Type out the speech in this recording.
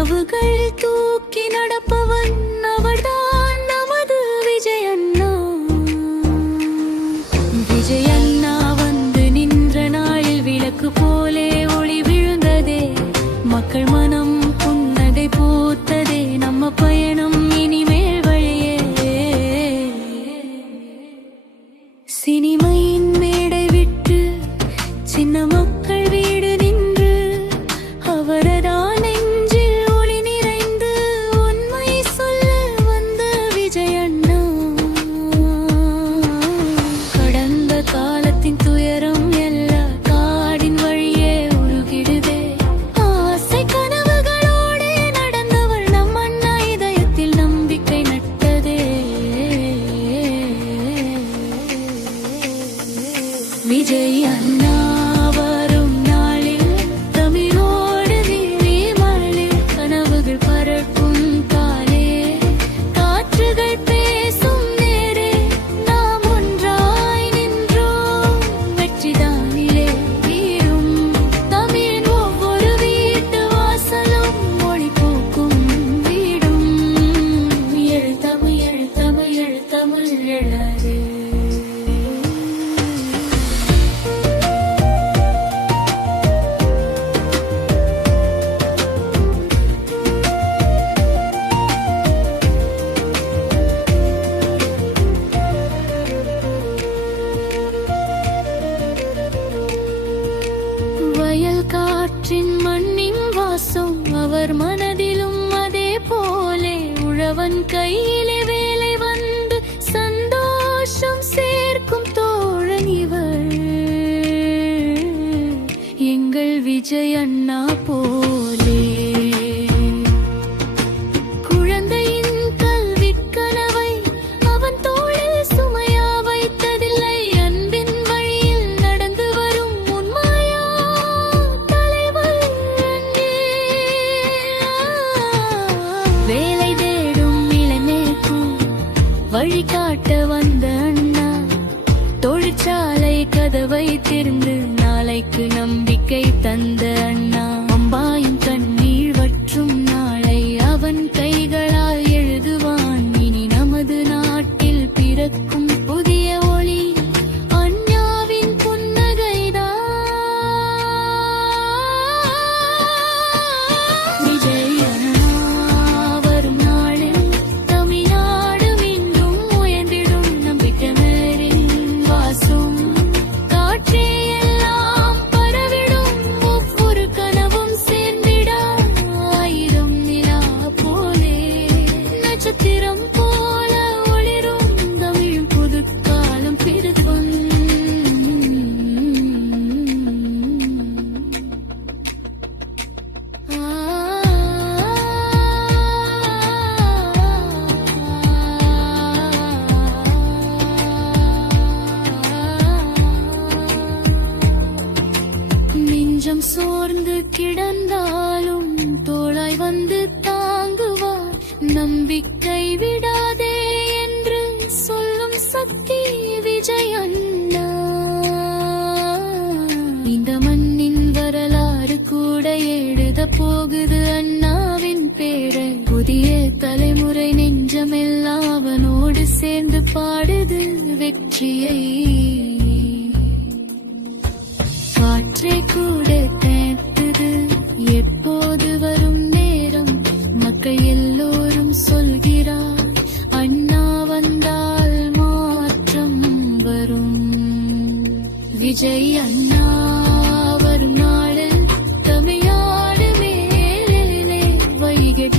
கனவுகள் தூக்கி நடப்பவன் அவர்தான் நமது விஜய் அண்ணா. விஜய் அண்ணா வந்து நின்ற நாளில் விளக்கு போலே ஒளி விழுந்ததே, மக்கள் மனம் புன்னகை பூத்ததே, நம்ம பயணம் இனிமேல் வழியே. சினிமையின் மேடை விட்டு சின்ன மக்கள் வீடு நின்று அவரதா நெஞ்சில் ஒளி நிறைந்து உண்மை சொல்ல வந்த விஜய் அண்ணா. கடந்த காலத்தின் துயரம் எல்லா காடின் வழியே உருகிடுதே, ஆசை கனவுகளோடு நடந்தவள் நம் அண்ணா இதயத்தில் நம்பிக்கை நட்டதே. விஜய் அண்ணா வரும் நாளில் தமிழோடு வீணி மழையில் கனவுகள் பறக்கும் காலே, காற்றுகள் பேசும் நேரே, நாம் ஒன்றாய் நின்றோம் வெற்றிதானிலே வீரும். தமிழின் ஒவ்வொரு வீட்டு வாசலும் மொழி போக்கும் வீடும். எழு தமிழ் எழு தமிழ் எழு தமிழ் எழாதே. வயல் காற்றின் மண்ணின் வாசம் அவர் மனதிலும் அதே போலே, உழவன் கையிலே வேலை வந்து சந்தோஷம் சேர்க்கும் தோழன் இவர். எங்கள் விஜய் அண்ணா போலே குழந்தையின் கல்விக் கனவை அவன் தோளில் சுமையா வைத்ததில்லை, அன்பின் வழியில் நடந்து வரும் உண்மையா தலைவர் அண்ணே. வேலை தேடும் இளைஞருக்கும் வழிகாட்ட வந்த அண்ணா, தொழிற்சாலை கதவை திறந்து நாளைக்கு நம்பிக்கை தந்த அண்ணா. அம்பாயும் கண்ணீர் வற்றும் நாளை அவன் கைகளால் எழுதுவான். இனி நமது நாட்டில் பிறக்கும் புதிய ஒளி அண்ணாவின் புன்னகைதான். விஜய் அண்ணா வரும் நாளில் தமிழ்நாடு மீண்டும் உயர்ந்திடும், நம்பிக்கை மேரின் வாசும் காற்றே எல்லாம் பரவிடும், ஒவ்வொரு கனவும் சேர்ந்திட ஆயிரம் நிலா போலே, நட்சத்திரம் போல ஒளிரும் தமிழ் புதுக்காலம் பிறக்கும். நெஞ்சம் சோர்ந்து கிடந்தாலும் தோளாய் வந்து தாங்குவார், நம்பிக்கை விடாதே என்று சொல்லும் சக்தி விஜய் அண்ணா. இந்த மண்ணின் வரலாறு கூட எழுத போகுது அண்ணாவின் பேரை, புதிய தலைமுறை நெஞ்சமெல்லாம் அவனோடு சேர்ந்து பாடுது வெற்றியை. காற்றே கூட தேத்துது எப்போது வரும் நேரம், மக்கள் எல்லோரும் சொல்கிறார் அண்ணா வந்தால் மாற்றம் வரும். விஜய் அண்ணா வரும் நாளில் தமிழ்நாடு மேலே வைகை